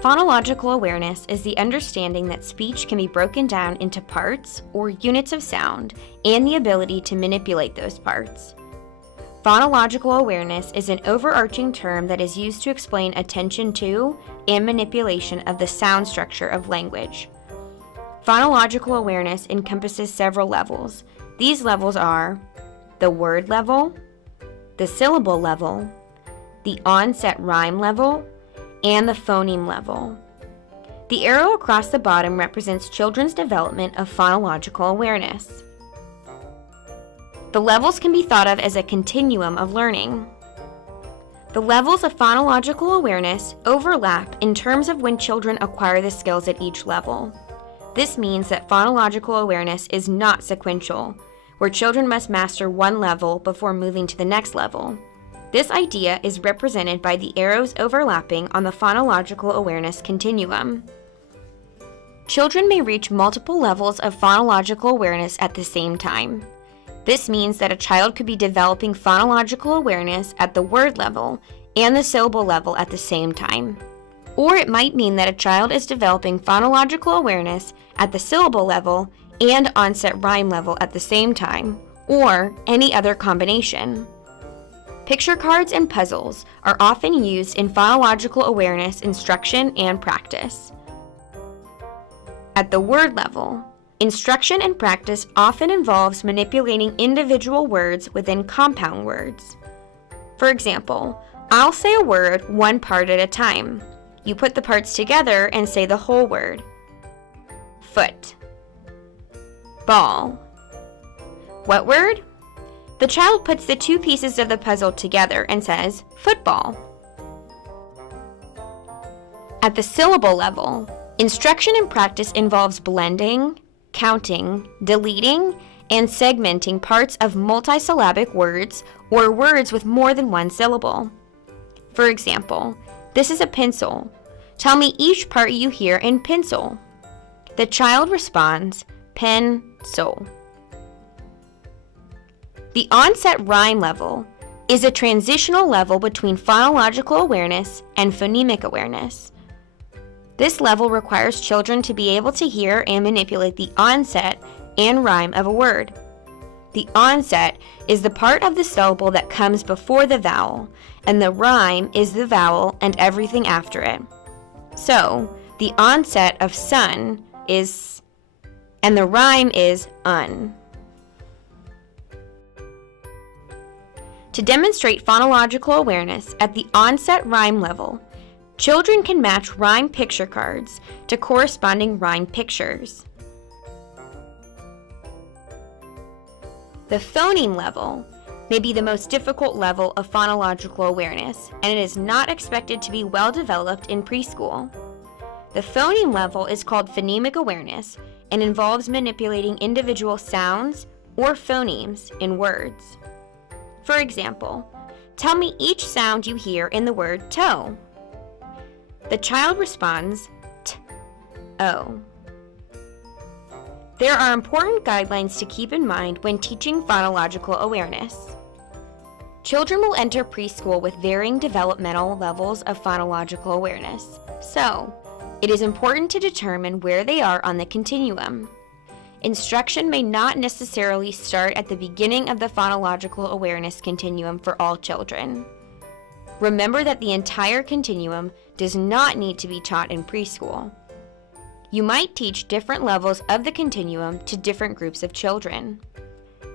Phonological awareness is the understanding that speech can be broken down into parts or units of sound and the ability to manipulate those parts. Phonological awareness is an overarching term that is used to explain attention to and manipulation of the sound structure of language. Phonological awareness encompasses several levels. These levels are the word level, the syllable level, the onset rhyme level, and the phoneme level. The arrow across the bottom represents children's development of phonological awareness. The levels can be thought of as a continuum of learning. The levels of phonological awareness overlap in terms of when children acquire the skills at each level. This means that phonological awareness is not sequential, where children must master one level before moving to the next level. This idea is represented by the arrows overlapping on the phonological awareness continuum. Children may reach multiple levels of phonological awareness at the same time. This means that a child could be developing phonological awareness at the word level and the syllable level at the same time. Or it might mean that a child is developing phonological awareness at the syllable level and onset rhyme level at the same time, or any other combination. Picture cards and puzzles are often used in phonological awareness instruction and practice. At the word level, instruction and practice often involves manipulating individual words within compound words. For example, I'll say a word one part at a time. You put the parts together and say the whole word. Foot. Ball. What word? The child puts the two pieces of the puzzle together and says, football. At the syllable level, instruction and practice involves blending, counting, deleting, and segmenting parts of multisyllabic words or words with more than one syllable. For example, this is a pencil. Tell me each part you hear in pencil. The child responds, pen-sol. The onset rhyme level is a transitional level between phonological awareness and phonemic awareness. This level requires children to be able to hear and manipulate the onset and rhyme of a word. The onset is the part of the syllable that comes before the vowel, and the rhyme is the vowel and everything after it. So, the onset of sun is s, and the rhyme is un. To demonstrate phonological awareness at the onset rhyme level, children can match rhyme picture cards to corresponding rhyme pictures. The phoneme level may be the most difficult level of phonological awareness, and it is not expected to be well developed in preschool. The phoneme level is called phonemic awareness and involves manipulating individual sounds or phonemes in words. For example, tell me each sound you hear in the word toe. The child responds, t-o. There are important guidelines to keep in mind when teaching phonological awareness. Children will enter preschool with varying developmental levels of phonological awareness, so it is important to determine where they are on the continuum. Instruction may not necessarily start at the beginning of the phonological awareness continuum for all children. Remember that the entire continuum does not need to be taught in preschool. You might teach different levels of the continuum to different groups of children.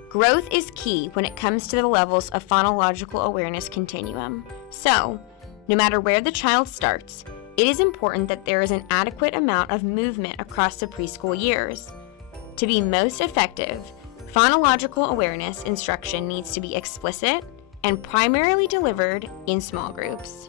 Growth is key when it comes to the levels of phonological awareness continuum. So, no matter where the child starts, it is important that there is an adequate amount of movement across the preschool years. To be most effective, phonological awareness instruction needs to be explicit and primarily delivered in small groups.